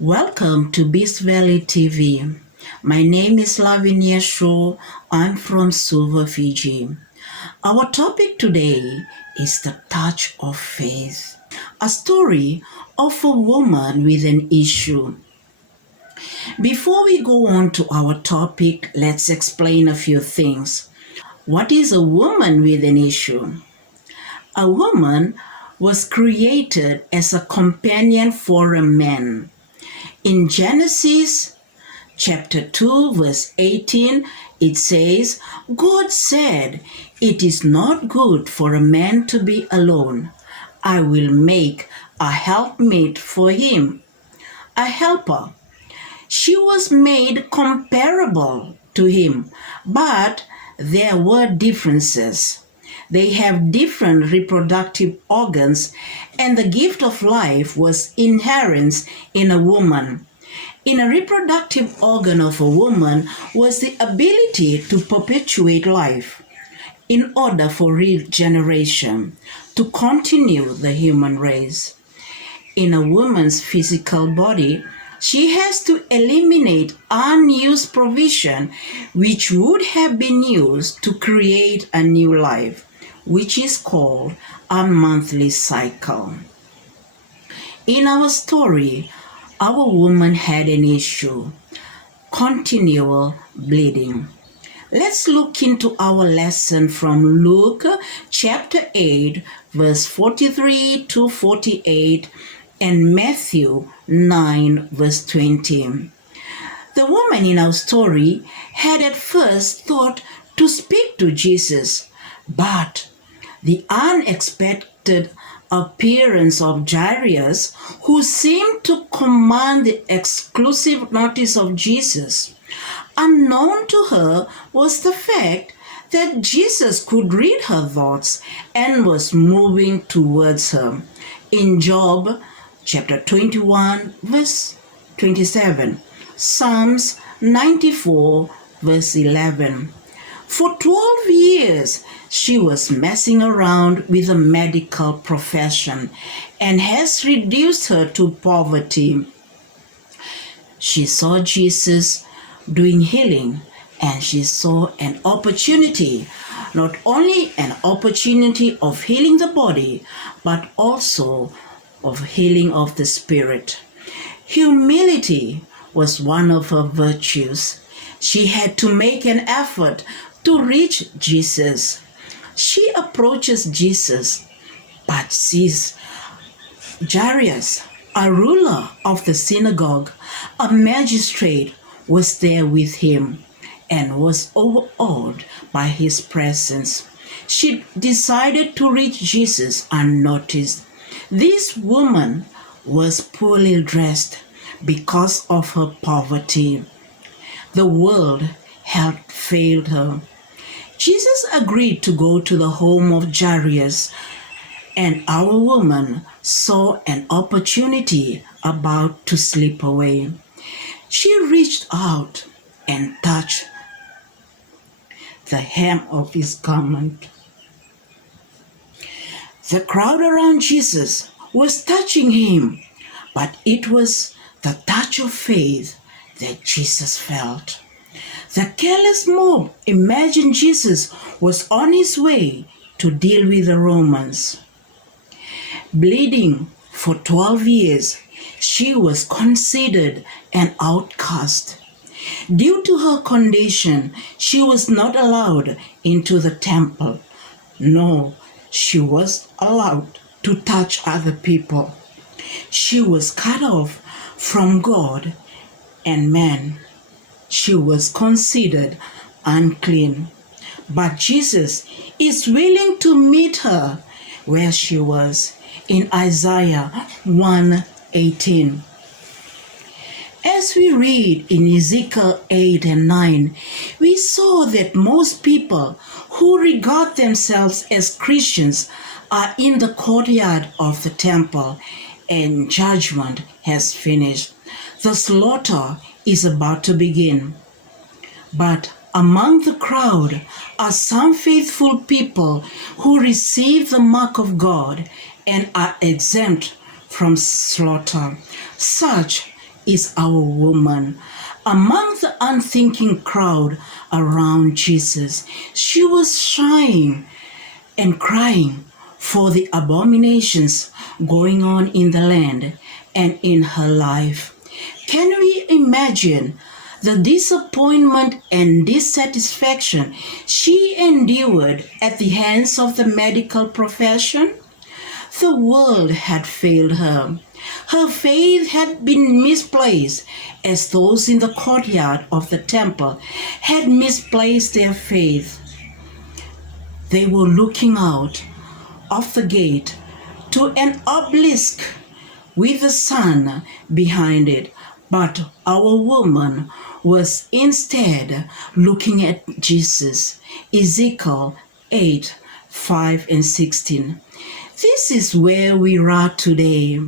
Welcome to Beast Valley TV. My name is Lavinia Shaw. I'm from Suva, Fiji. Our topic today is the touch of faith, a story of a woman with an issue. Before we go on to our topic, let's explain a few things. What is a woman with an issue? A woman was created as a companion for a man. In Genesis chapter 2, verse 18, it says, God said, "It is not good for a man to be alone. I will make a helpmate for him," a helper. She was made comparable to him, but there were differences. They have different reproductive organs, and the gift of life was inherent in a woman. In a reproductive organ of a woman was the ability to perpetuate life in order for regeneration, to continue the human race. In a woman's physical body, she has to eliminate unused provision which would have been used to create a new life, which is called a monthly cycle. In our story, our woman had an issue, continual bleeding. Let's look into our lesson from Luke chapter 8, verse 43 to 48, and Matthew 9, verse 20. The woman in our story had at first thought to speak to Jesus, but the unexpected appearance of Jairus, who seemed to command the exclusive notice of Jesus. Unknown to her was the fact that Jesus could read her thoughts and was moving towards her. In Job chapter 21, verse 27, Psalms 94, verse 11. For 12 years, she was messing around with the medical profession and has reduced her to poverty. She saw Jesus doing healing, and she saw an opportunity, not only an opportunity of healing the body, but also of healing of the spirit. Humility was one of her virtues. She had to make an effort to reach Jesus. She approaches Jesus, but sees Jairus, a ruler of the synagogue, a magistrate, was there with him and was overawed by his presence. She decided to reach Jesus unnoticed. This woman was poorly dressed because of her poverty. The world had failed her. Jesus agreed to go to the home of Jairus, and our woman saw an opportunity about to slip away. She reached out and touched the hem of his garment. The crowd around Jesus was touching him, but it was the touch of faith that Jesus felt. The careless mob imagined Jesus was on his way to deal with the Romans. Bleeding for 12 years, she was considered an outcast. Due to her condition, she was not allowed into the temple. No, she was allowed to touch other people. She was cut off from God and man. She was considered unclean. But Jesus is willing to meet her where she was in Isaiah 1:18. As we read in Ezekiel 8 and 9, we saw that most people who regard themselves as Christians are in the courtyard of the temple, and judgment has finished. The slaughter is about to begin. But among the crowd are some faithful people who receive the mark of God and are exempt from slaughter. Such is our woman. Among the unthinking crowd around Jesus, she was shying and crying for the abominations going on in the land and in her life. Can we imagine the disappointment and dissatisfaction she endured at the hands of the medical profession? The world had failed her. Her faith had been misplaced, as those in the courtyard of the temple had misplaced their faith. They were looking out of the gate to an obelisk with the sun behind it, but our woman was instead looking at Jesus. Ezekiel 8, 5 and 16. This is where we are today,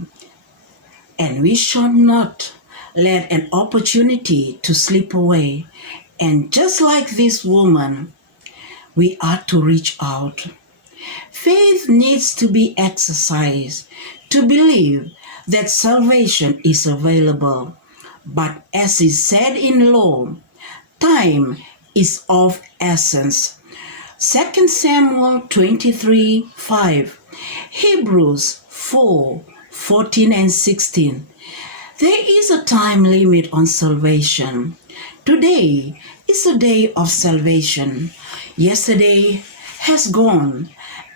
and we should not let an opportunity to slip away. And just like this woman, we are to reach out. Faith needs to be exercised to believe that salvation is available. But as is said in law, time is of essence. 2 Samuel 23, 5, Hebrews 4, 14 and 16. There is a time limit on salvation. Today is a day of salvation. Yesterday has gone,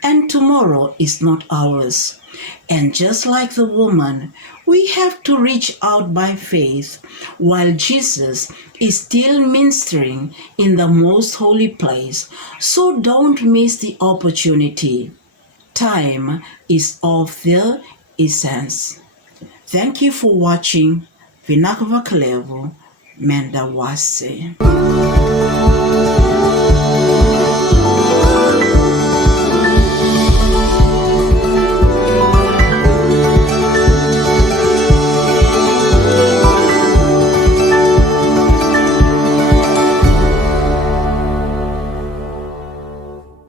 and tomorrow is not ours. And just like the woman, we have to reach out by faith while Jesus is still ministering in the most holy place. So don't miss the opportunity. Time is of the essence. Thank you for watching. Vinakva Kalevo Menda Wase.